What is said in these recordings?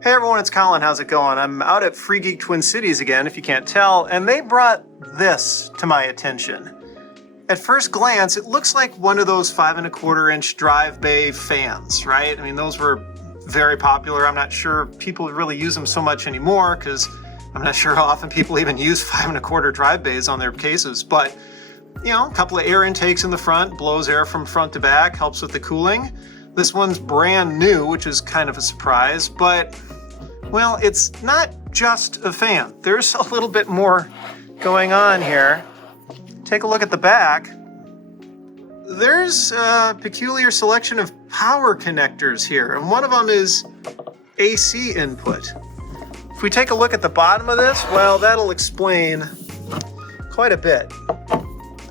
Hey everyone, it's Colin. How's it going? I'm out at Free Geek Twin Cities again, if you can't tell, and they brought this to my attention. At first glance, it looks like one of those 5¼ inch drive bay fans, right? I mean, those were very popular. I'm not sure people really use them so much anymore because I'm not sure how often people even use 5¼ drive bays on their cases, but you know, a couple of air intakes in the front, blows air from front to back, helps with the cooling. This one's brand new, which is kind of a surprise, but well, it's not just a fan. There's a little bit more going on here. Take a look at the back. There's a peculiar selection of power connectors here, and one of them is AC input. If we take a look at the bottom of this, well, that'll explain quite a bit.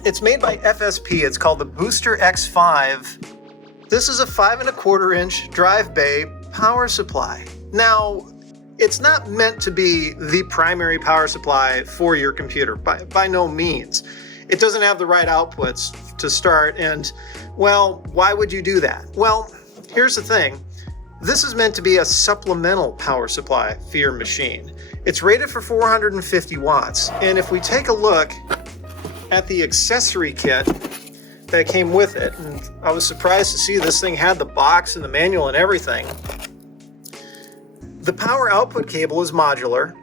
It's made by FSP. It's called the Booster X5. This is a 5¼ inch drive bay power supply. Now, it's not meant to be the primary power supply for your computer, by no means. It doesn't have the right outputs to start, and, well, why would you do that? Well, here's the thing. This is meant to be a supplemental power supply for your machine. It's rated for 450 watts, and if we take a look at the accessory kit that came with it, and I was surprised to see this thing had the box and the manual and everything. The power output cable is modular.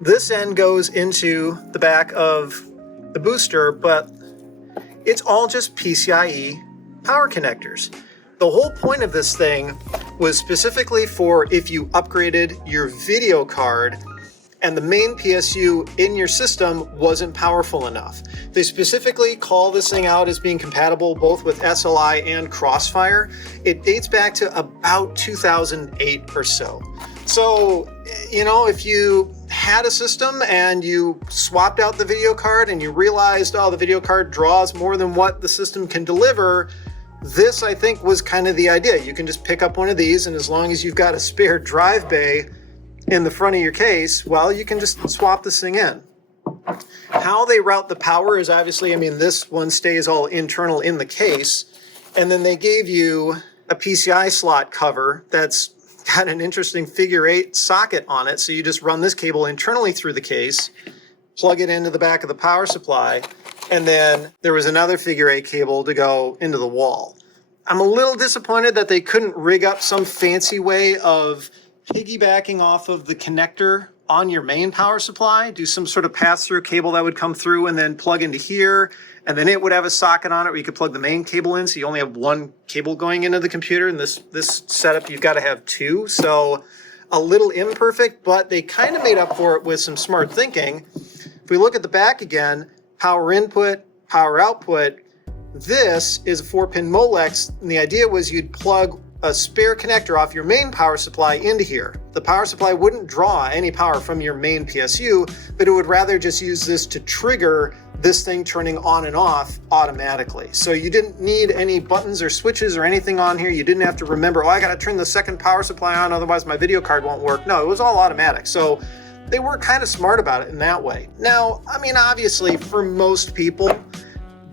This end goes into the back of the booster, but it's all just PCIe power connectors. The whole point of this thing was specifically for if you upgraded your video card and the main PSU in your system wasn't powerful enough. They specifically call this thing out as being compatible both with SLI and Crossfire. It dates back to about 2008 or so. So, you know, if you had a system and you swapped out the video card and you realized, oh, the video card draws more than what the system can deliver, this, I think, was kind of the idea. You can just pick up one of these, and as long as you've got a spare drive bay in the front of your case, well, you can just swap this thing in. How they route the power is obviously, I mean, this one stays all internal in the case, and then they gave you a PCI slot cover that's got an interesting figure-8 socket on it, so you just run this cable internally through the case, plug it into the back of the power supply, and then there was another figure-8 cable to go into the wall. I'm a little disappointed that they couldn't rig up some fancy way of piggybacking off of the connector on your main power supply, do some sort of pass-through cable that would come through and then plug into here, and then it would have a socket on it where you could plug the main cable in, so you only have one cable going into the computer. And this setup, you've got to have two. So a little imperfect, but they kind of made up for it with some smart thinking. If we look at the back again, power input, power output, this is a 4-pin Molex, and the idea was you'd plug a spare connector off your main power supply into here. The power supply wouldn't draw any power from your main PSU, but it would rather just use this to trigger this thing turning on and off automatically. So you didn't need any buttons or switches or anything on here. You didn't have to remember, oh, I got to turn the second power supply on, otherwise my video card won't work. No, it was all automatic. So they were kind of smart about it in that way. Now, I mean, obviously for most people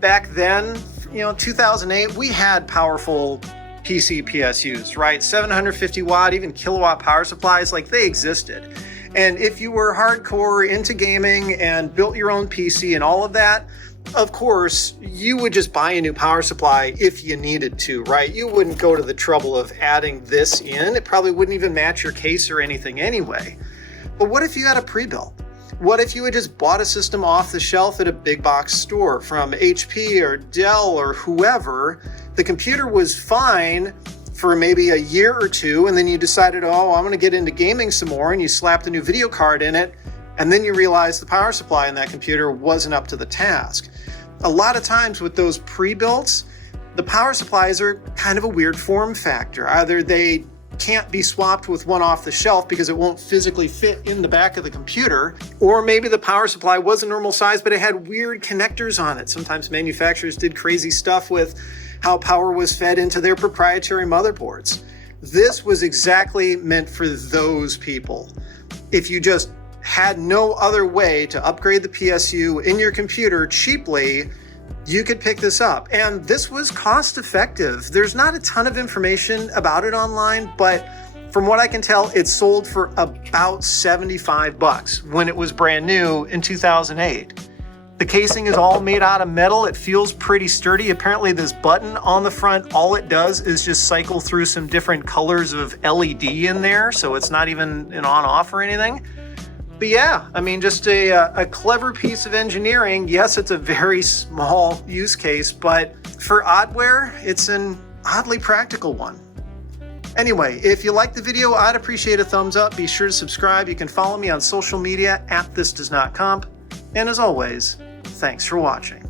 back then, you know, 2008, we had powerful PC PSUs, right? 750 watt, even kilowatt power supplies, like they existed. And if you were hardcore into gaming and built your own PC and all of that, of course, you would just buy a new power supply if you needed to, right? You wouldn't go to the trouble of adding this in. It probably wouldn't even match your case or anything anyway. But what if you had a pre-built? What if you had just bought a system off the shelf at a big box store from HP or Dell or whoever? The computer was fine for maybe a year or two, and then you decided, oh, I'm going to get into gaming some more, and you slapped a new video card in it, and then you realized the power supply in that computer wasn't up to the task. A lot of times with those pre-builts, the power supplies are kind of a weird form factor. Either they can't be swapped with one off the shelf because it won't physically fit in the back of the computer, or maybe the power supply was a normal size, but it had weird connectors on it. Sometimes manufacturers did crazy stuff with how power was fed into their proprietary motherboards. This was exactly meant for those people. If you just had no other way to upgrade the PSU in your computer cheaply, you could pick this up. And this was cost effective. There's not a ton of information about it online, but From what I can tell, it sold for about 75 bucks when it was brand new in 2008. The casing is all made out of metal. It feels pretty sturdy. Apparently this button on the front, all it does is just cycle through some different colors of LED in there. So it's not even an on-off or anything. But yeah, I mean, just a clever piece of engineering. Yes, it's a very small use case, but for oddware, it's an oddly practical one. Anyway, if you liked the video, I'd appreciate a thumbs up. Be sure to subscribe. You can follow me on social media @thisdoesnotcomp. And as always, thanks for watching.